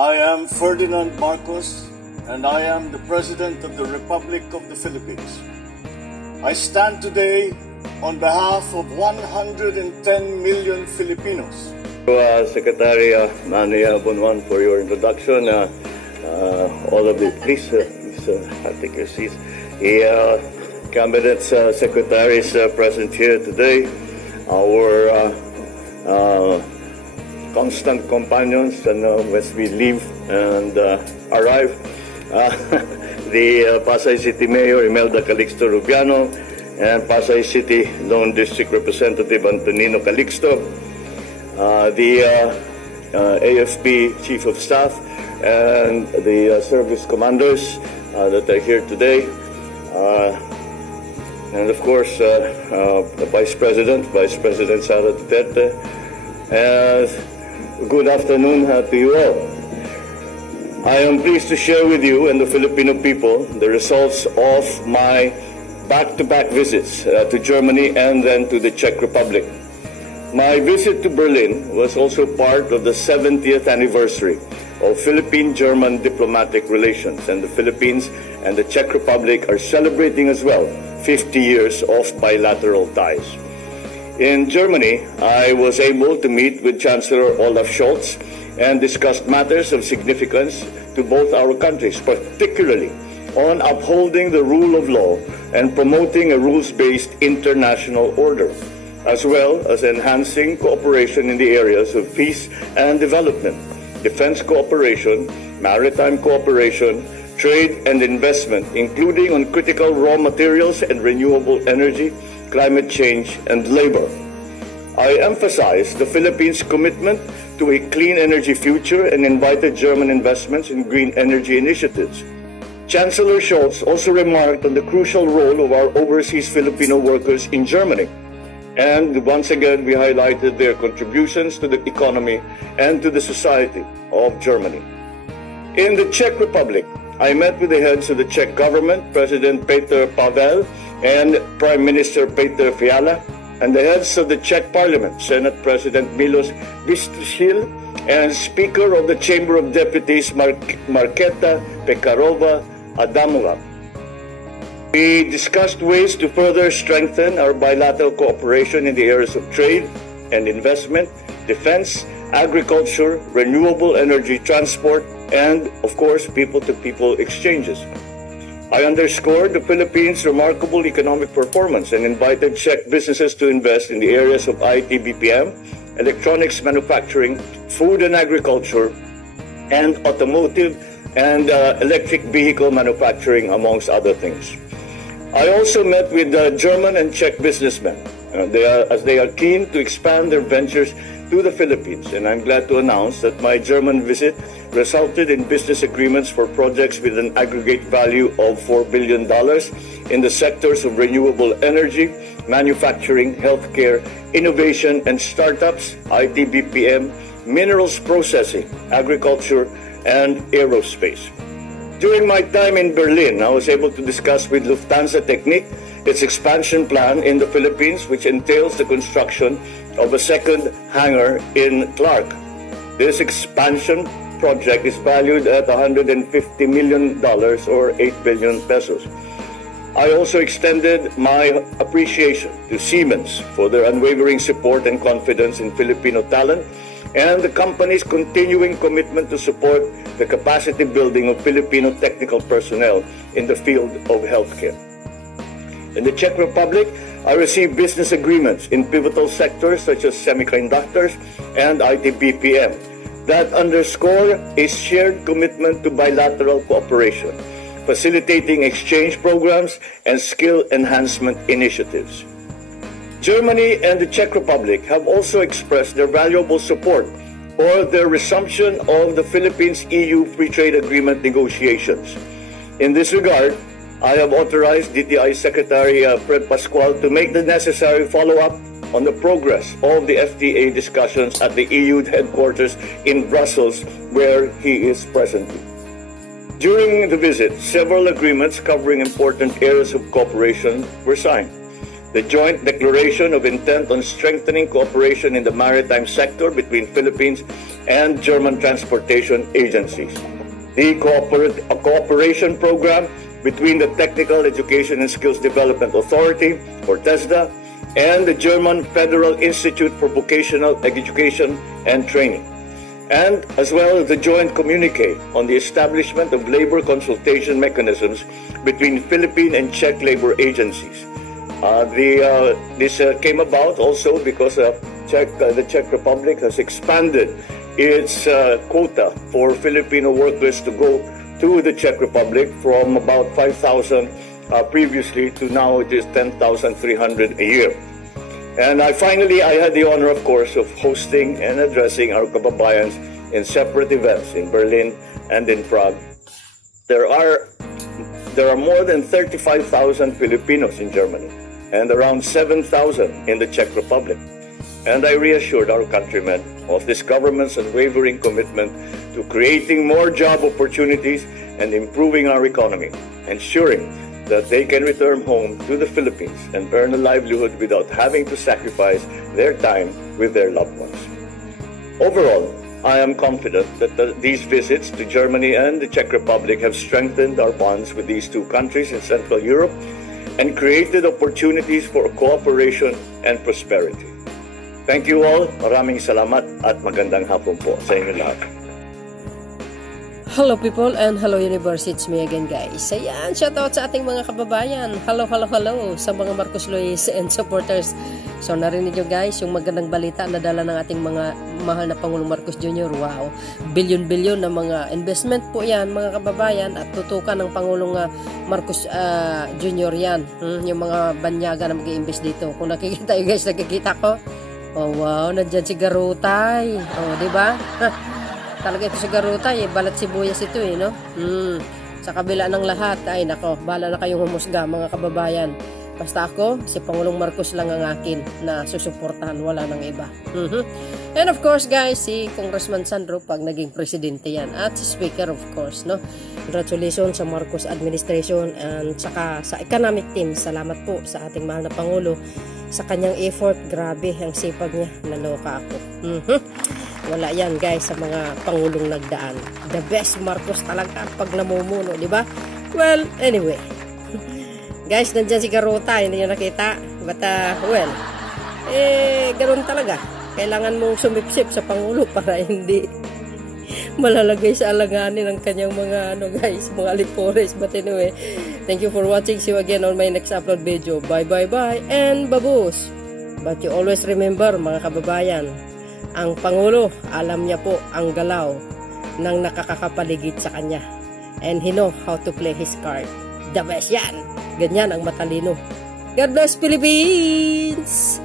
I am Ferdinand Marcos, and I am the President of the Republic of the Philippines. I stand today on behalf of 110 million Filipinos. Secretary Manny Bonwan, for your introduction. All of you, please take your seats. The Cabinet Secretaries present here today, our constant companions, and as we leave and arrive, the Pasay City Mayor Imelda Calixto Rubiano and Pasay City Lone District Representative Antonino Calixto, the AFP Chief of Staff and the service commanders that are here today, and of course the Vice President Sara Duterte. Good afternoon to you all. I am pleased to share with you and the Filipino people the results of my back-to-back visits to Germany and then to the Czech Republic. My visit to Berlin was also part of the 70th anniversary of Philippine-German diplomatic relations, and the Philippines and the Czech Republic are celebrating as well 50 years of bilateral ties. In Germany, I was able to meet with Chancellor Olaf Scholz and discussed matters of significance to both our countries, particularly on upholding the rule of law and promoting a rules-based international order, as well as enhancing cooperation in the areas of peace and development, defense cooperation, maritime cooperation, trade and investment, including on critical raw materials and renewable energy, climate change, and labor. I emphasized the Philippines' commitment to a clean energy future and invited German investments in green energy initiatives. Chancellor Scholz also remarked on the crucial role of our overseas Filipino workers in Germany. And once again, we highlighted their contributions to the economy and to the society of Germany. In the Czech Republic, I met with the heads of the Czech government, President Petr Pavel and Prime Minister Petr Fiala, and the heads of the Czech Parliament, Senate President Milos Vystrčil and Speaker of the Chamber of Deputies Markéta Pekarová Adamová. We discussed ways to further strengthen our bilateral cooperation in the areas of trade and investment, defense, agriculture, renewable energy, transport, and, of course, people-to-people exchanges. I underscored the Philippines' remarkable economic performance and invited Czech businesses to invest in the areas of IT BPM, electronics manufacturing, food and agriculture, and automotive and electric vehicle manufacturing, amongst other things. I also met with German and Czech businessmen as they are keen to expand their ventures to the Philippines, and I'm glad to announce that my German visit resulted in business agreements for projects with an aggregate value of $4 billion in the sectors of renewable energy, manufacturing, healthcare, innovation and startups, IT BPM, minerals processing, agriculture, and aerospace. During my time in Berlin, I was able to discuss with Lufthansa Technik its expansion plan in the Philippines, which entails the construction of a second hangar in Clark. This expansion project is valued at $150 million or 8 billion pesos. I also extended my appreciation to Siemens for their unwavering support and confidence in Filipino talent and the company's continuing commitment to support the capacity building of Filipino technical personnel in the field of healthcare. In the Czech Republic, I received business agreements in pivotal sectors such as semiconductors and IT BPM that underscore a shared commitment to bilateral cooperation, facilitating exchange programs and skill enhancement initiatives. Germany and the Czech Republic have also expressed their valuable support for the resumption of the Philippines-EU Free Trade Agreement negotiations. In this regard, I have authorized DTI Secretary Fred Pascual to make the necessary follow-up on the progress of the FTA discussions at the EU headquarters in Brussels, where he is presently. During the visit, several agreements covering important areas of cooperation were signed. the joint declaration of intent on strengthening cooperation in the maritime sector between Philippines and German transportation agencies, the cooperation program between the Technical Education and Skills Development Authority, or TESDA, and the German Federal Institute for Vocational Education and Training, and as well as the joint communique on the establishment of labor consultation mechanisms between Philippine and Czech labor agencies. This came about also because the Czech Republic has expanded its quota for Filipino workers to go to the Czech Republic from about 5,000 previously to now it is 10,300 a year. And I had the honor, of course, of hosting and addressing our kababayans in separate events in Berlin and in Prague. There are more than 35,000 Filipinos in Germany and around 7,000 in the Czech Republic. And I reassured our countrymen of this government's unwavering commitment to creating more job opportunities and improving our economy, ensuring that they can return home to the Philippines and earn a livelihood without having to sacrifice their time with their loved ones. Overall, I am confident that these visits to Germany and the Czech Republic have strengthened our bonds with these two countries in Central Europe and created opportunities for cooperation and prosperity. Thank you all. Maraming salamat at magandang hapon po sa inyo lahat. Hello people and hello universe, it's me again guys. Ayan, shoutout sa ating mga kababayan. Hello sa mga Marcos Luis and supporters. So narinig nyo guys, yung magandang balita na dala ng ating mga mahal na Pangulong Marcos Jr. Wow, bilyon-bilyon na mga investment po yan mga kababayan at tutukan ng Pangulong Marcos Jr. yan. Yung mga banyaga na mag-i-invest dito. Kung nakikita nyo guys, nakikita ko. Oh wow, nandyan si Garutay. Oh, di ba? Talaga ito si Garutay, balat sibuyas ito no? Sa kabila ng lahat, ay nako, bahala na kayong humusga mga kababayan. Basta ako, si Pangulong Marcos lang ang akin na susuportahan, wala nang iba. And of course guys, si Congressman Sandro pag naging presidente yan. At si Speaker of course, no? Congratulations sa Marcos administration and saka sa economic team. Salamat po sa ating mahal na Pangulo sa kanyang effort. Grabe ang sipag niya, naloka ako. Wala yan guys sa mga pangulong nagdaan. The best Marcos talaga pag namumuno, di ba? Well, anyway. Guys, nandyan si Garutay, hindi nyo nakita. But well, ganoon talaga. Kailangan mong sumipsip sa pangulo para hindi malalagay sa alanganin ang kanyang mga guys, mga alipores. But anyway, thank you for watching. See you again on my next upload video. Bye and babus. But you always remember mga kababayan, ang Pangulo, alam niya po ang galaw ng nakakakapaligid sa kanya. And he know how to play his card. The best yan. Ganyan ang matalino. God bless Philippines!